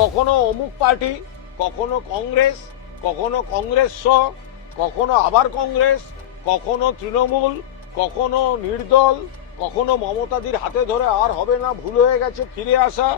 কখনো অমুক পার্টি, কখনো কংগ্রেস, কখনো কংগ্রেস কখনো আবার কংগ্রেস, কখনো তৃণমূল, কখনো নির্দল, কখনো মমতাদির হাতে ধরে আর হবে না, ভুল হয়ে গেছে, ফিরে আসা।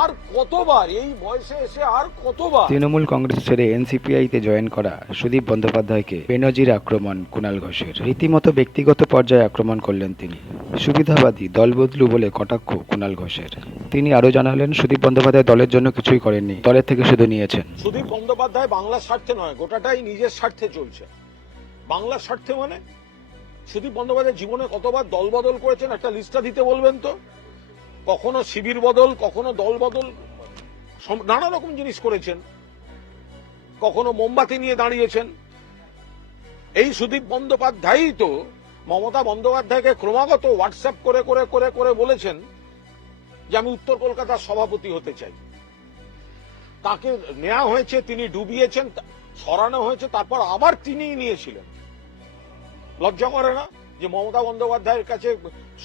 আর কতবার এই বয়সে এসে আর কতবার? তৃণমূল কংগ্রেস ছেড়ে এনসিপিআইতে জয়েন করা সুদীপ বন্দ্যোপাধ্যায়কে বেনজির আক্রমণ কুণাল ঘোষের। রীতিমতো ব্যক্তিগত পর্যায়ে আক্রমণ করলেন তিনি। সুবিধাবাদী, দলবদলু বলে কটাক্ষ কুণাল ঘোষের। তিনি আরো জানালেন, সুদীপ বন্দ্যোপাধ্যায় দলের জন্য কিছুই করেননি, দলের থেকে শুধু নিয়েছেন। সুদীপ বন্দ্যোপাধ্যায় বাংলার স্বার্থে নয়, গোটাটাই নিজের স্বার্থে চলছে। বাংলার স্বার্থে মানে সুদীপ বন্দ্যোপাধ্যায় জীবনে কতবার দল বদল করেছেন একটা লিস্টটা দিতে বলবেন তো। কখনো শিবির বদল, কখনো দল বদল, নানা রকম জিনিস করেছেন। কখনো মোমবাতি নিয়ে দাঁড়িয়েছেন। এই সুদীপ বন্দ্যোপাধ্যায়ই তো মমতা বন্দ্যোপাধ্যায়কে ক্রমাগত হোয়াটসঅ্যাপ করে করে করে করে বলেছেন যে আমি উত্তর কলকাতার সভাপতি হতে চাই। তাকে নেওয়া হয়েছে, তিনি ডুবিয়েছেন, সরানো হয়েছে, তারপর আবার তিনিই নিয়েছিলেন। লজ্জা করে না যে মমতা বন্দ্যোপাধ্যায়ের কাছে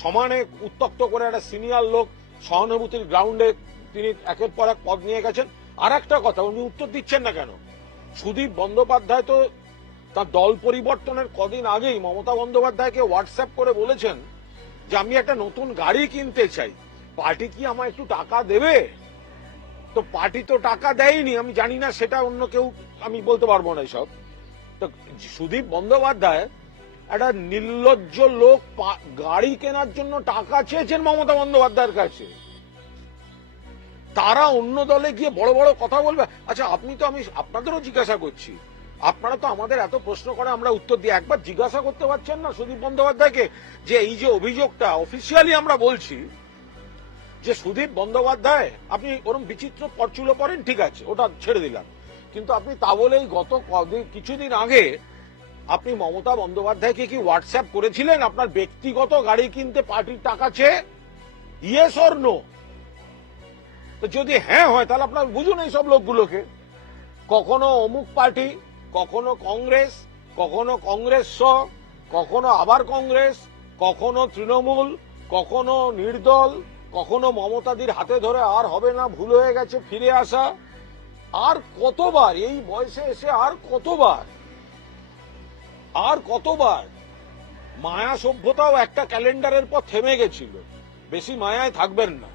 সমানে উত্তক্ত করে একটা সিনিয়র লোক সহানুভূতির গ্রাউন্ডে তিনি একের পর এক পদ নিয়ে গেছেন? আর একটা কথা, উনি উত্তর দিচ্ছেন না কেন? সুদীপ বন্দ্যোপাধ্যায় তো তার দল পরিবর্তনের কদিন আগেই মমতা বন্দ্যোপাধ্যায়কে হোয়াটসঅ্যাপ করে বলেছেন যে আমি একটা নতুন গাড়ি কিনতে চাই, পার্টি কি আমায় একটু টাকা দেবে? তো পার্টি তো টাকা দেয়নি, আমি জানি না, সেটা অন্য কেউ, আমি বলতে পারবো না এসব। তো সুদীপ বন্দ্যোপাধ্যায় একটা নির্লজ্জ লোক গাড়ি কেনার জন্য টাকা চেয়েছেন মমতা বন্দ্যোপাধ্যায়ের কাছে। তারা অন্য দলে গিয়ে বড় বড় কথা বলবে। আচ্ছা, আপনি তো, আমি আপনাদেরও জিজ্ঞাসা করছি, আপনারা তো আমাদের এত প্রশ্ন করে আমরা উত্তর দিই, একবার জিজ্ঞাসা করতে পারছেন না সুদীপ বন্দ্যোপাধ্যায়কে যে এই যে অভিযোগটা অফিসিয়ালি আমরা বলছি যে সুদীপ বন্দ্যোপাধ্যায়, আপনি ওরকম বিচিত্র পরচুলো পড়েন, ঠিক আছে, ওটা ছেড়ে দিলাম, কিন্তু আপনি তা বলেই গত কিছুদিন আগে আপনি মমতা বন্দ্যোপাধ্যায়কে কি হোয়াটসঅ্যাপ করেছিলেন আপনার ব্যক্তিগত গাড়ি কিনতে পার্টির টাকা চেয়ে? Yes or no? তো যদি হ্যাঁ হয় তাহলে আপনার বুঝুন এইসব লোকগুলোকে। কখনো অমুক পার্টি, কখনো কংগ্রেস, কখনো কংগ্রেস কখনো আবার কংগ্রেস, কখনো তৃণমূল, কখনো নির্দল, কখনো মমতাদির হাতে ধরে আর হবে না, ভুল হয়ে গেছে, ফিরে আসা। আর কতবার এই বয়সে এসে আর কতবার? আর কতবার? মায়া সভ্যতাও একটা ক্যালেন্ডারের পর থেমে গেছিল, বেশি মায়ায় থাকবেন না।